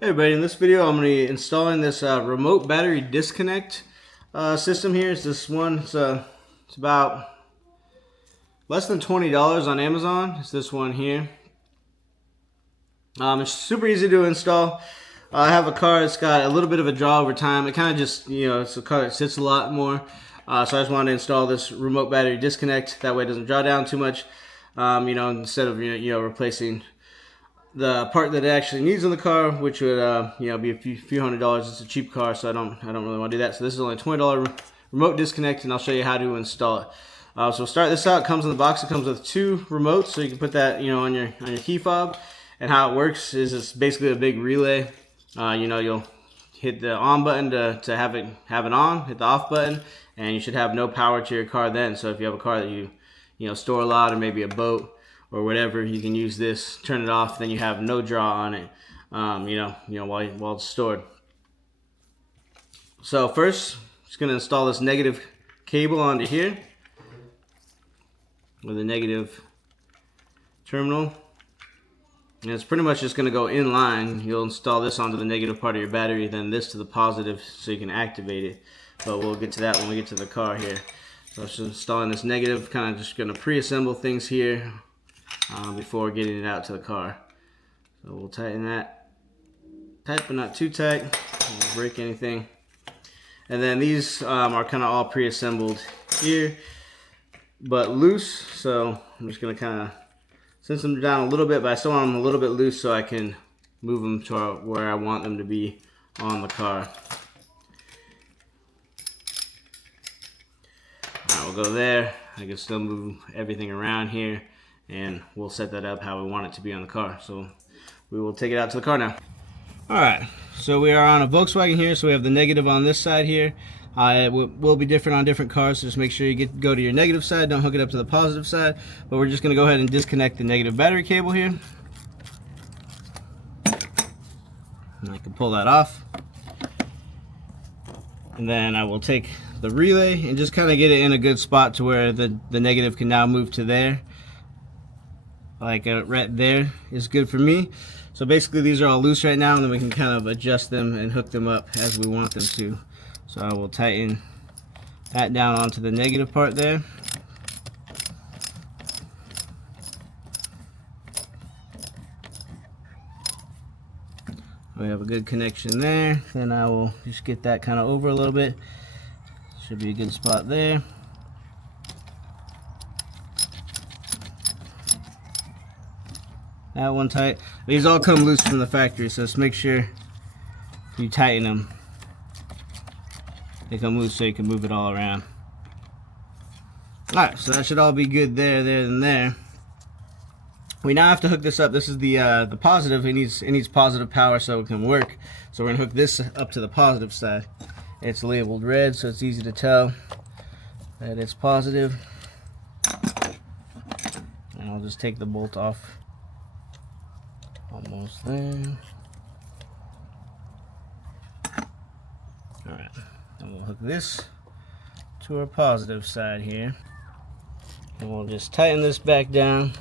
Hey everybody, in this video I'm going to be installing this remote battery disconnect system here. It's this one. It's about less than $20 on Amazon. It's this one here. It's super easy to install. I have a car that's got a little bit of a draw over time. It kind of just, it's a car that sits a lot more. So I just wanted to install this remote battery disconnect. That way it doesn't draw down too much. Instead of replacing the part that it actually needs in the car, which would be a few $100s. It's a cheap car, so I don't really want to do that. So this is only a $20 remote disconnect, and I'll show you how to install it. So we'll start this out. It comes in the box. It comes with two remotes, so you can put that on your key fob. And how it works is it's basically a big relay. You'll hit the on button to have it on. Hit the off button, and you should have no power to your car then. So if you have a car that you store a lot, or maybe a boat or whatever, you can use this, turn it off, then you have no draw on it, while it's stored. So first, just gonna install this negative cable onto here with a negative terminal. And it's pretty much just gonna go in line. You'll install this onto the negative part of your battery, then this to the positive so you can activate it. But we'll get to that when we get to the car here. So I'm just installing this negative, kind of just gonna pre-assemble things here before getting it out to the car. So we'll tighten that tight, but not too tight. Won't break anything. And then these are kind of all pre-assembled here, but loose. So I'm just gonna kind of cinch them down a little bit, but I still want them a little bit loose so I can move them to where I want them to be on the car. Alright, we'll go there. I can still move everything around here, and we'll set that up how we want it to be on the car. So we will take it out to the car now. Alright, so we are on a Volkswagen here, so we have the negative on this side here. It will be different on different cars, so just make sure you go to your negative side, don't hook it up to the positive side. But we're just going to go ahead and disconnect the negative battery cable here. And I can pull that off. And then I will take the relay and just kind of get it in a good spot to where the negative can now move to there. Like right there is good for me. So basically these are all loose right now, and then we can kind of adjust them and hook them up as we want them to. So I will tighten that down onto the negative part there. We have a good connection there. Then I will just get that kind of over a little bit. Should be a good spot there. That one tight. These all come loose from the factory, so just make sure you tighten them. They come loose so you can move it all around. Alright, so that should all be good there, and there. We now have to hook this up. This is the positive. It needs positive power so it can work. So we're gonna hook this up to the positive side. It's labeled red, so it's easy to tell that it's positive. And I'll just take the bolt off. Almost there. Alright, and we'll hook this to our positive side here. And we'll just tighten this back down.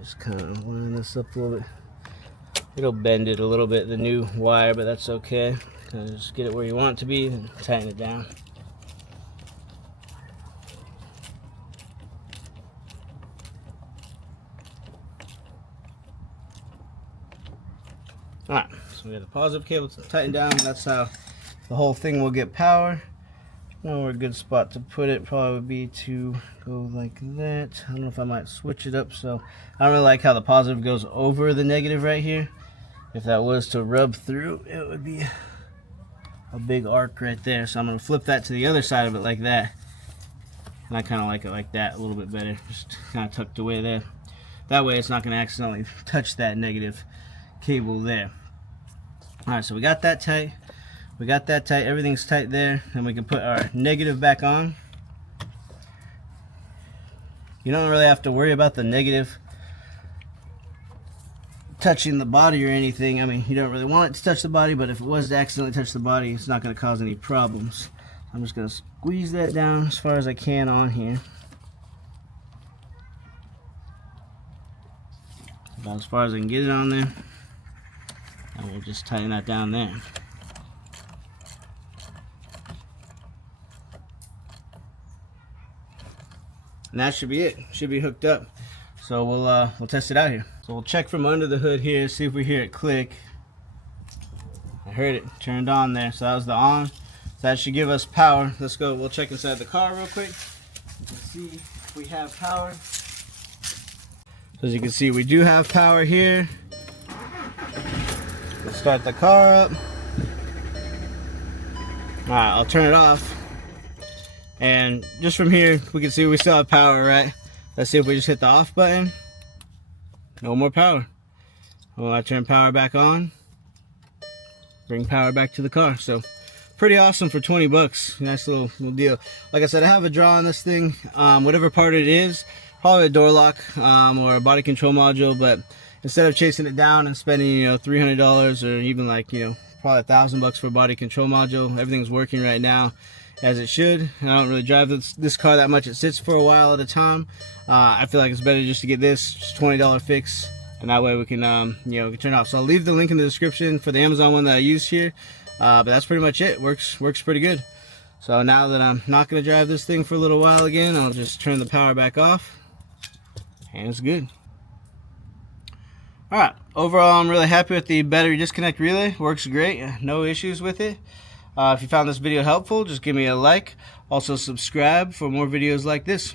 Just kind of line this up a little bit. It'll bend it a little bit, the new wire, but that's okay. Kind of just get it where you want it to be and tighten it down. Alright, so we have the positive cable tightened down. That's how the whole thing will get power. Now a good spot to put it probably would be to go like that. I don't know if I might switch it up. So I don't really like how the positive goes over the negative right here. If that was to rub through, it would be a big arc right there. So I'm going to flip that to the other side of it like that. And I kind of like it like that a little bit better. Just kind of tucked away there. That way it's not going to accidentally touch that negative cable there. Alright, so we got that tight. We got that tight. Everything's tight there. And we can put our negative back on. You don't really have to worry about the negative touching the body or anything. I mean, you don't really want it to touch the body, but if it was to accidentally touch the body, it's not going to cause any problems. I'm just gonna squeeze that down as far as I can on here. About as far as I can get it on there. And we'll just tighten that down there. And that should be it. Should be hooked up. So we'll test it out here. So we'll check from under the hood here, see if we hear it click. I heard it turned on there, so that was the on. So that should give us power. Let's go. We'll check inside the car real quick. You can see if we have power. So as you can see, we do have power here. Let's start the car up. All right, I'll turn it off. And just from here, we can see we still have power, right? Let's see if we just hit the off button. No more power. Well, I turn power back on. Bring power back to the car. So pretty awesome for 20 bucks. Nice little deal. Like I said, I have a draw on this thing. Whatever part it is, probably a door lock or a body control module. But instead of chasing it down and spending, you know, $300 or even like, you know, probably $1,000 for a body control module, everything's working right now as it should. I don't really drive this car that much. It sits for a while at a time. I feel like it's better just to get this just $20 fix, and that way we can you know, we can turn it off. So I'll leave the link in the description for the Amazon one that I used here, but that's pretty much it. Works pretty good. So now that I'm not going to drive this thing for a little while again, I'll just turn the power back off, and it's good. Alright, overall I'm really happy with the battery disconnect relay. Works great, no issues with it. If you found this video helpful, just give me a like. Also subscribe for more videos like this.